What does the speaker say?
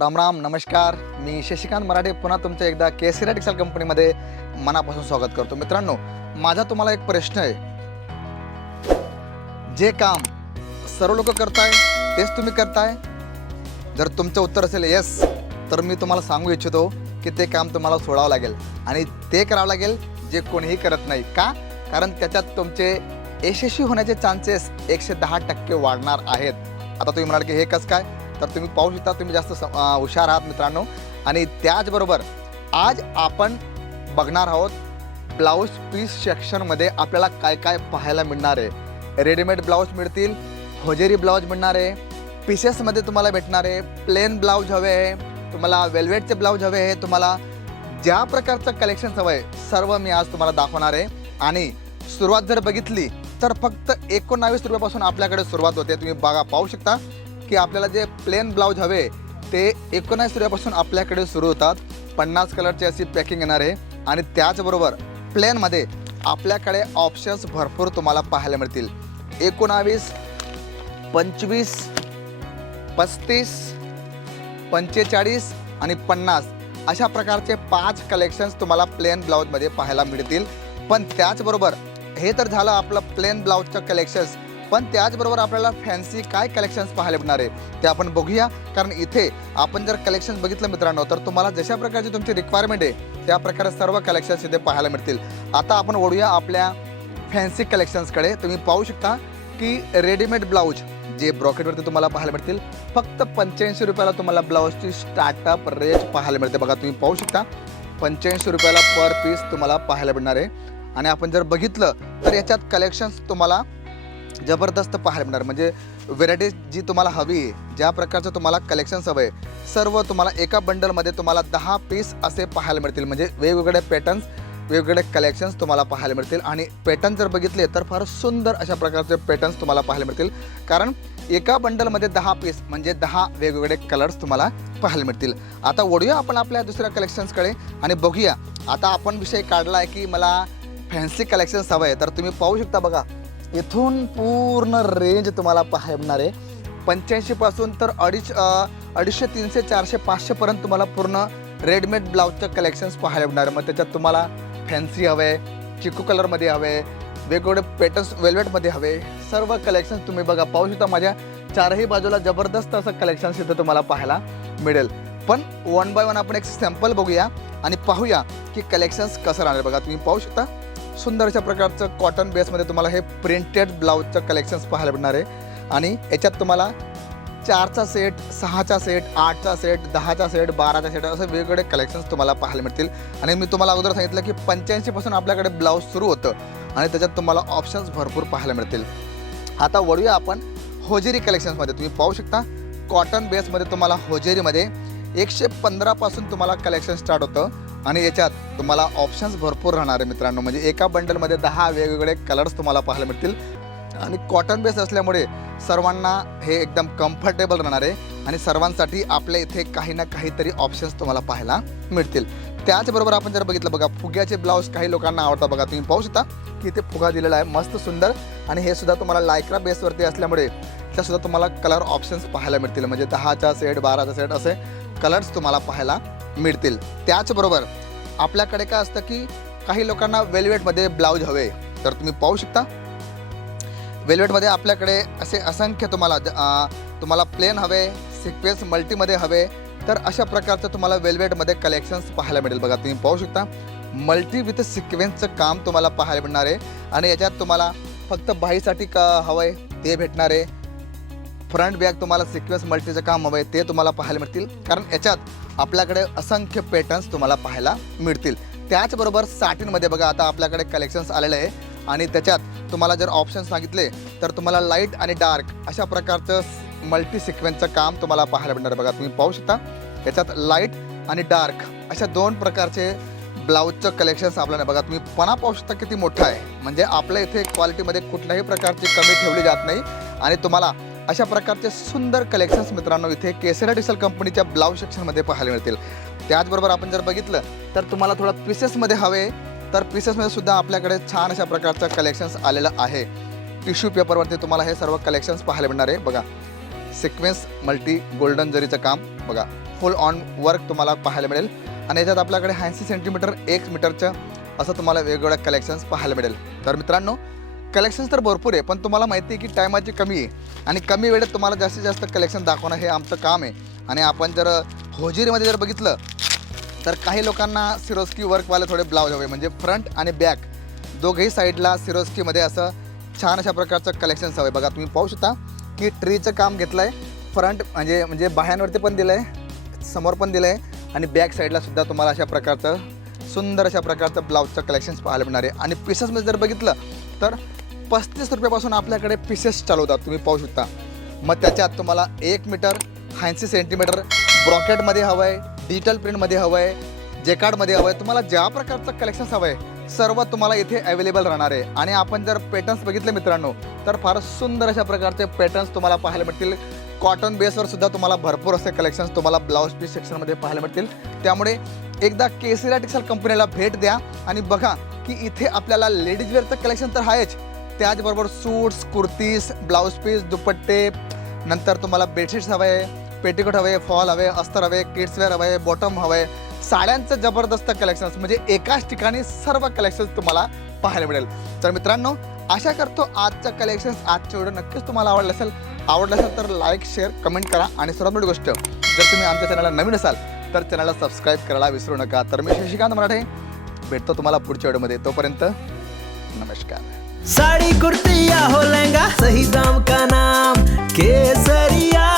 राम राम नमस्कार. मी शशिकांत मराठे पुन्हा तुमचं एकदा केसरी टेक्सटाईल कंपनीमध्ये मनापासून स्वागत करतो. मित्रांनो माझा तुम्हाला एक प्रश्न आहे. जे काम सर्व लोक करताय तेच तुम्ही करताय? जर तुमचं उत्तर असेल येस तर मी तुम्हाला सांगू इच्छितो की ते काम तुम्हाला सोडावं लागेल. आणि ते करावं लागेल जे कोणीही करत नाही. का? कारण त्याच्यात तुमचे यशस्वी होण्याचे चान्सेस एकशे दहा टक्के वाढणार आहेत. आता तुम्ही म्हणाल की हे कसं काय? तर तुम्ही पाहू शकता तुम्ही जास्त स- हुशार आहात मित्रांनो. आणि त्याचबरोबर आज आपण बघणार आहोत ब्लाऊज पीस सेक्शनमध्ये आपल्याला काय काय पाहायला मिळणार आहे. रेडीमेड ब्लाऊज मिळतील होजेरी ब्लाऊज मिळणार आहे पीसेसमध्ये तुम्हाला भेटणार आहे प्लेन ब्लाऊज हवे आहे तुम्हाला वेल्वेटचे ब्लाऊज हवे आहे तुम्हाला ज्या प्रकारचं कलेक्शन हवं आहे सर्व मी आज तुम्हाला दाखवणार आहे. आणि सुरुवात जर बघितली तर फक्त एकोणावीस रुपयापासून आपल्याकडे सुरुवात होते तुम्ही बघा पाहू शकता. की आपल्याला जे प्लेन ब्लाऊज हवे ते एकोणावीस रुपयापासून आपल्याकडे सुरू होतात. पन्नास कलरची अशी पॅकिंग येणार आहे. आणि त्याचबरोबर प्लेनमध्ये आपल्याकडे ऑप्शन्स भरपूर तुम्हाला पाहायला मिळतील. एकोणावीस पंचवीस पस्तीस पंचेचाळीस आणि पन्नास अशा प्रकारचे पाच कलेक्शन्स तुम्हाला प्लेन ब्लाऊजमध्ये पाहायला मिळतील. पण त्याचबरोबर हे तर झालं आपलं प्लेन ब्लाऊजचं कलेक्शन्स पण त्याचबरोबर आपल्याला फॅन्सी काय कलेक्शन्स पाहायला मिळणार आहे ते आपण बघूया. कारण इथे आपण जर कलेक्शन्स बघितलं मित्रांनो तर तुम्हाला जशा प्रकारची तुमची रिक्वायरमेंट आहे त्या प्रकारे सर्व कलेक्शन्स इथे पाहायला मिळतील. आता आपण ओढूया आपल्या फॅन्सी कलेक्शन्सकडे तुम्ही पाहू शकता की रेडीमेड ब्लाऊज जे ब्रॉकेटवरती तुम्हाला पाहायला मिळतील फक्त पंच्याऐंशी रुपयाला तुम्हाला ब्लाऊजची स्टार्टअप रेंज पाहायला मिळते. बघा तुम्ही पाहू शकता पंच्याऐंशी रुपयाला पर पीस तुम्हाला पाहायला मिळणार आहे. आणि आपण जर बघितलं तर याच्यात कलेक्शन्स तुम्हाला जबरदस्त पाहायला मिळणार. म्हणजे व्हेरायटी जी तुम्हाला हवी आहे ज्या प्रकारचं तुम्हाला कलेक्शन्स हवं आहे सर्व तुम्हाला एका बंडलमध्ये तुम्हाला दहा पीस असे पाहायला मिळतील. म्हणजे वेगवेगळे पॅटर्न्स वेगवेगळे कलेक्शन्स तुम्हाला पाहायला मिळतील. आणि पॅटर्न जर बघितले तर फार सुंदर अशा प्रकारचे पॅटर्न्स तुम्हाला पाहायला मिळतील. कारण एका बंडलमध्ये दहा पीस म्हणजे दहा वेगवेगळे कलर्स तुम्हाला पाहायला मिळतील. आता ओढूया आपण आपल्या दुसऱ्या कलेक्शन्सकडे आणि बघूया. आता आपण विषय काढला आहे की मला फॅन्सी कलेक्शन्स हवं आहे तर तुम्ही पाहू शकता बघा. इथून पूर्ण रेंज तुम्हाला पाहायला मिळणार आहे पंच्याऐंशीपासून तर अडीच अडीचशे तीनशे चारशे पाचशेपर्यंत तुम्हाला पूर्ण रेडमेड ब्लाऊजचं कलेक्शन्स पाहायला मिळणार आहे. मग त्याच्यात तुम्हाला फॅन्सी हवे चिकू कलरमध्ये हवे वेगवेगळे पॅटर्न्स वेल्वेटमध्ये हवे सर्व कलेक्शन्स तुम्ही बघा. पाहू शकता माझ्या चारही बाजूला जबरदस्त असं कलेक्शन्स इथं तुम्हाला पाहायला मिळेल. पण वन बाय वन आपण एक सॅम्पल बघूया आणि पाहूया की कलेक्शन्स कसं राहणार बघा तुम्ही पाहू शकता. सुंदर अशा प्रकारचं कॉटन बेसमध्ये तुम्हाला हे प्रिंटेड ब्लाऊजचं कलेक्शन्स पाहायला मिळणार आहे. आणि याच्यात तुम्हाला चारचा सेट सहाचा सेट आठचा सेट दहाचा सेट बाराचा सेट असे वेगवेगळे कलेक्शन्स तुम्हाला पाहायला मिळतील. आणि मी तुम्हाला अगोदर सांगितलं की पंच्याऐंशीपासून आपल्याकडे ब्लाऊज सुरू होतं आणि त्याच्यात तुम्हाला ऑप्शन्स भरपूर पाहायला मिळतील. आता वळूया आपण होजेरी कलेक्शन्समध्ये तुम्ही पाहू शकता कॉटन बेसमध्ये तुम्हाला होजेरीमध्ये एकशे पंधरापासून तुम्हाला कलेक्शन स्टार्ट होतं. आणि याच्यात तुम्हाला ऑप्शन्स भरपूर राहणार आहे मित्रांनो. म्हणजे एका बंडलमध्ये दहा वेगवेगळे कलर्स तुम्हाला पाहायला मिळतील. आणि कॉटन बेस असल्यामुळे सर्वांना हे एकदम कम्फर्टेबल राहणार आहे. आणि सर्वांसाठी आपल्या इथे काही ना काहीतरी ऑप्शन्स तुम्हाला पाहायला मिळतील. त्याचबरोबर आपण जर बघितलं बघा फुग्याचे ब्लाऊज काही लोकांना आवडतात बघा. तुम्ही पाहू शकता की इथे फुगा दिलेला आहे मस्त सुंदर. आणि हे सुद्धा तुम्हाला लायक्रा बेसवरती असल्यामुळे त्यासुद्धा तुम्हाला कलर ऑप्शन्स पाहायला मिळतील. म्हणजे दहाचा सेट बाराचा सेट असे कलर्स तुम्हाला पाहायला मिळतील. त्याचबरोबर आपल्याकडे काय असतं की काही लोकांना वेल्वेटमध्ये ब्लाऊज हवे. तर तुम्ही पाहू शकता. वेल्वेटमध्ये आपल्याकडे असे असंख्य तुम्हाला तुम्हाला प्लेन हवे सिक्वेन्स मल्टीमध्ये हवे. तर अशा प्रकारचं तुम्हाला वेल्वेटमध्ये कलेक्शन्स पाहायला मिळेल. बघा तुम्ही पाहू शकता. मल्टी विथ सिक्वेन्सचं काम तुम्हाला पाहायला मिळणार आहे. आणि याच्यात तुम्हाला फक्त बाहीसाठी का हवं आहे ते भेटणार आहे. फ्रंट बॅग तुम्हाला सिक्वेन्स मल्टीचं काम हवं आहे ते तुम्हाला पाहायला मिळतील. कारण याच्यात आपल्याकडे असंख्य पॅटर्न्स तुम्हाला पाहायला मिळतील. त्याचबरोबर साठींमध्ये बघा आता आपल्याकडे कलेक्शन्स आलेले आहे. आणि त्याच्यात तुम्हाला जर ऑप्शन सांगितले तर तुम्हाला लाइट आणि डार्क अशा प्रकारचं मल्टी सिक्वेन्सचं काम तुम्हाला पाहायला मिळणार बघा. तुम्ही पाहू शकता. याच्यात लाइट आणि डार्क अशा दोन प्रकारचे ब्लाऊजचं कलेक्शन्स आपल्याला बघा. तुम्ही पणा पाहू शकता किती मोठा आहे. म्हणजे आपल्या इथे क्वालिटीमध्ये कुठल्याही प्रकारची कमी ठेवली जात नाही. आणि तुम्हाला अशा प्रकारचे सुंदर कलेक्शन्स मित्रांनो इथे केसरा डिसल कंपनीच्या ब्लाऊज सेक्शनमध्ये पाहायला मिळतील. त्याचबरोबर आपण जर बघितलं तर तुम्हाला थोडं पीसेसमध्ये हवे तर पीसेसमध्ये सुद्धा आपल्याकडे छान अशा प्रकारचं कलेक्शन्स आलेलं आहे. टिश्यू पेपरवरती तुम्हाला हे सर्व कलेक्शन्स पाहायला मिळणार आहे. बघा सिक्वेन्स मल्टी गोल्डन जरीचं काम बघा फुल ऑन वर्क तुम्हाला पाहायला मिळेल. आणि याच्यात आपल्याकडे ऐंशी सेंटीमीटर एक मीटरचं असं तुम्हाला वेगवेगळ्या कलेक्शन्स पाहायला मिळेल. तर मित्रांनो कलेक्शन्स तर भरपूर आहे पण तुम्हाला माहिती आहे की टायमाची कमी आहे. आणि कमी वेळेत तुम्हाला जास्तीत जास्त कलेक्शन दाखवणं हे आमचं काम आहे. आणि आपण जर होजिरीमध्ये जर बघितलं तर काही लोकांना सिरोस्की वर्कवाले थोडे ब्लाऊज हवे म्हणजे फ्रंट आणि बॅक दोघेही साईडला सिरोस्कीमध्ये असं छान अशा प्रकारचं कलेक्शन्स हवे. बघा तुम्ही पाहू शकता की ट्रीचं काम घेतलं आहे फ्रंट म्हणजे म्हणजे बाह्यांवरती पण दिलं आहे समोर पण दिलं आहे आणि बॅक साईडला सुद्धा तुम्हाला अशा प्रकारचं सुंदर अशा प्रकारचं ब्लाऊजचं कलेक्शन्स पाहायला मिळणार आहे. आणि पीसेसमध्ये जर बघितलं तर पस्तीस रुपयापासून आपल्याकडे पीसेस चालवतात तुम्ही पाहू शकता. मग त्याच्यात तुम्हाला एक मीटर ऐंशी सेंटीमीटर ब्रॉकेटमध्ये हवं आहे डिजिटल प्रिंटमध्ये हवं आहे जेकार्डमध्ये हवं आहे तुम्हाला ज्या प्रकारचं कलेक्शन्स हवं आहे सर्व तुम्हाला इथे अवेलेबल राहणार आहे. आणि आपण जर पॅटर्न्स बघितले मित्रांनो तर फार सुंदर अशा प्रकारचे पॅटर्न्स तुम्हाला पाहायला मिळतील. कॉटन बेसवर सुद्धा तुम्हाला भरपूर असे कलेक्शन्स तुम्हाला ब्लाऊज पीस सेक्शनमध्ये पाहायला मिळतील. त्यामुळे एकदा केसरिया टेक्सल कंपनीला भेट द्या आणि बघा की इथे आपल्याला लेडीज वेअरचं कलेक्शन तर आहेच त्याचबरोबर सूट्स कुर्तीज ब्लाऊज पीस दुपट्टे नंतर तुम्हाला बेडशीट्स हवे आहे हवे फॉल हवे अस्तर हवे किड्सवेअर हवे बॉटम हवे. साड्यांचं जबरदस्त कलेक्शन्स म्हणजे एकाच ठिकाणी सर्व कलेक्शन्स तुम्हाला पाहायला मिळेल. तर मित्रांनो आशा करतो आजचं कलेक्शन्स आजच्या व्हिडिओ नक्कीच तुम्हाला आवडलं असेल. आवडलं असेल तर लाईक शेअर कमेंट करा आणि सर्वात मोठी गोष्ट जर तुम्ही आमच्या चॅनलला नवीन असाल तर चॅनलला सबस्क्राईब करायला विसरू नका. तर मी शशिकांत मराठे भेटतो तुम्हाला पुढच्या व्हिडिओमध्ये तोपर्यंत नमस्कार. साड़ी कुर्ती या हो लहंगा सही दाम का नाम केसरिया।